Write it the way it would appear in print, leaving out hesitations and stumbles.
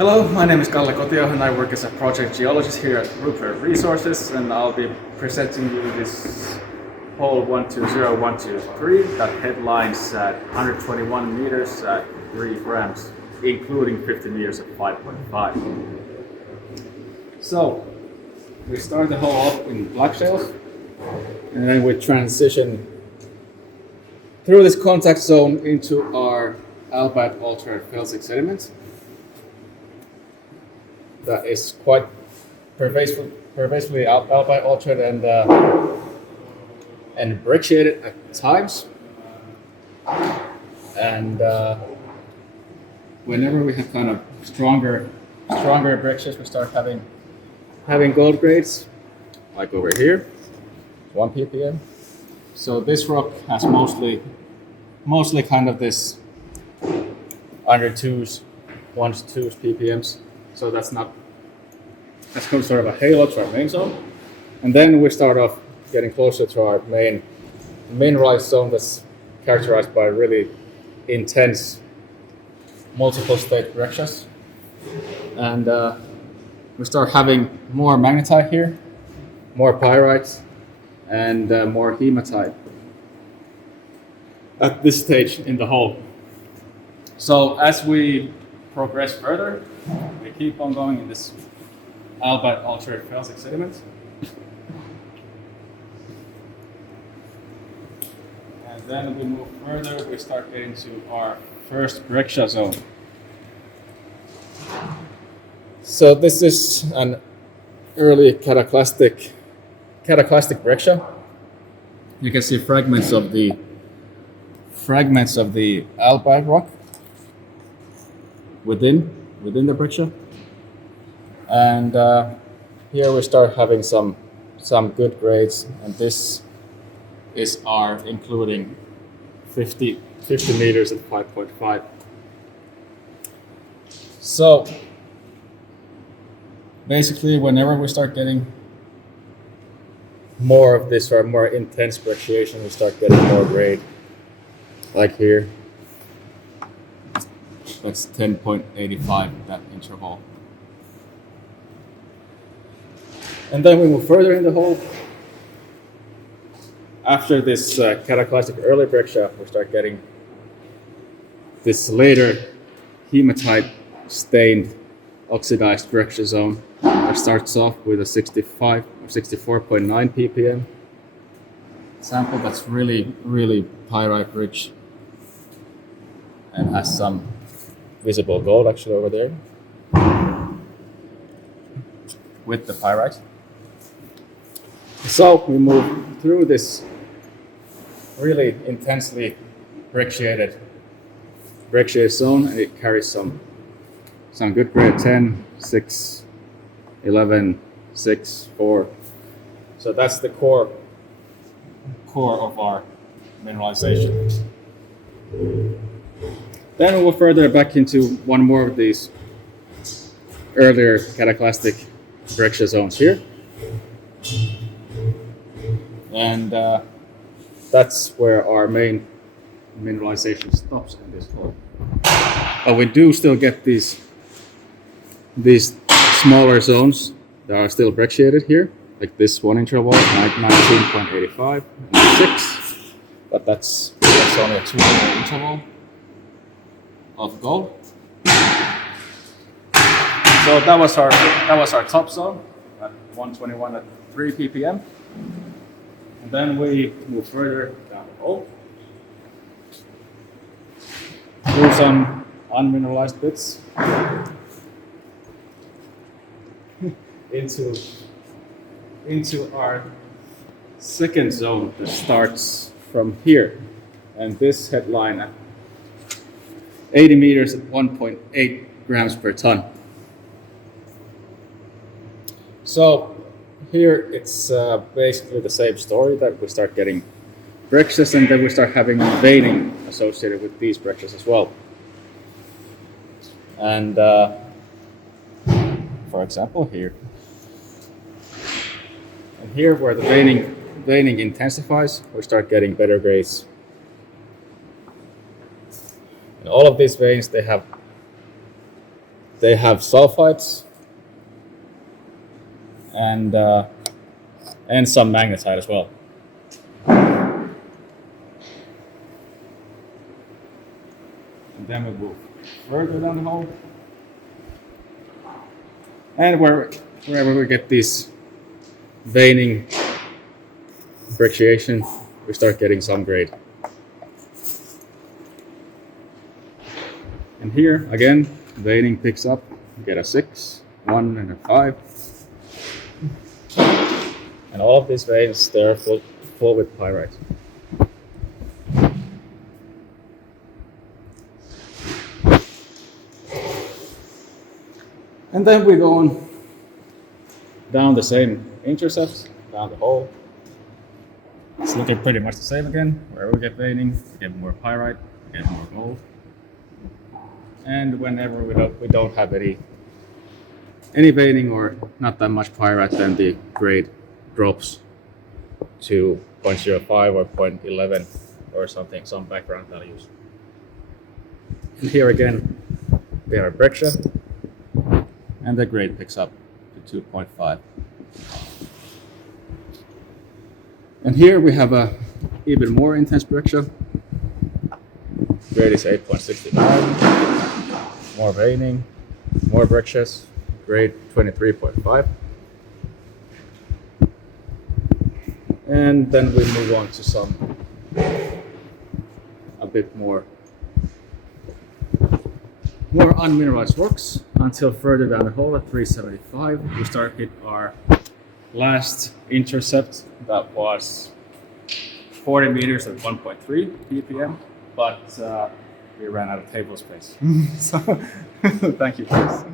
Hello, my name is Kalle-Pekka Kotiaho and I work as a project geologist here at Rupert Resources, and I'll be presenting you this hole 120123 that headlines at 121 meters at 3 grams, including 50 meters at 5.5. So, we start the hole off in black shales, and then we transition through this contact zone into our albite altered felsic sediment. That is quite pervasively albite altered and brecciated at times. And whenever we have kind of stronger breccias, we start having gold grades, like over here, 1 ppm. So this rock has mostly kind of this under 2s, 1s, 2s ppms. So that's kind of sort of a halo to our main zone. And then we start off getting closer to our main mineralized zone that's characterized by really intense multiple state breccias. And we start having more magnetite here, more pyrite, and more hematite at this stage in the hole. So as we progress further, we keep on going in this albite altered felsic sediment. And then we move further, we start getting to our first breccia zone. So this is an early cataclastic breccia. You can see fragments of the albite rock within the breccia, and here we start having some good grades, and this is our including 50 meters at 5.5. So basically, whenever we start getting more of this or more intense brecciation, we start getting more grade, like here. That's 10.85, that interval. And then we move further in the hole. After this cataclastic early breccia, we start getting this later hematite stained oxidized breccia zone that starts off with a 65 or 64.9 ppm sample that's really pyrite rich and has some visible gold actually over there with the pyrite. So we move through this really intensely brecciated zone, and it carries some good grade, 10, 6, 11, 6, 4. So that's the core of our mineralization. Then we'll go further back into one more of these earlier cataclastic breccia zones here. And that's where our main mineralization stops in this hole. But we do still get these smaller zones that are still brecciated here, like this one interval, 19.85 and 6. But that's only a 2-meter interval of gold. So that was our top zone at 121 at 3 ppm. And then we move further down the hole through some unmineralized bits into our second zone that starts from here, and this headline at 80 meters at 1.8 grams per ton. So here it's basically the same story, that we start getting breccias and then we start having veining associated with these breccias as well. And for example here. And here where the veining intensifies, we start getting better grades. And all of these veins, they have they have sulfides and some magnetite as well. And then we move further down the hole. And wherever we get these veining brecciation, we start getting some grade. And here again, veining picks up. You get a 6, 1, and a 5. And all of these veins, they're full with pyrite. And then we go on down the same intercepts, down the hole. It's looking pretty much the same again. Wherever we get veining, we get more pyrite, we get more gold. And whenever we don't have any veining or not that much pyrite, then the grade drops to 0.05 or 0.11 or something, some background values. And here again, we have a breccia, and the grade picks up to 2.5. And here we have a even more intense breccia. Grade is 8.69. More veining, more breccias. Grade 23.5. And then we move on to some a bit more unmineralized rocks until further down the hole at 375. We start hit our last intercept that was 40 meters at 1.3 ppm, but we ran out of table space. So thank you, Chris.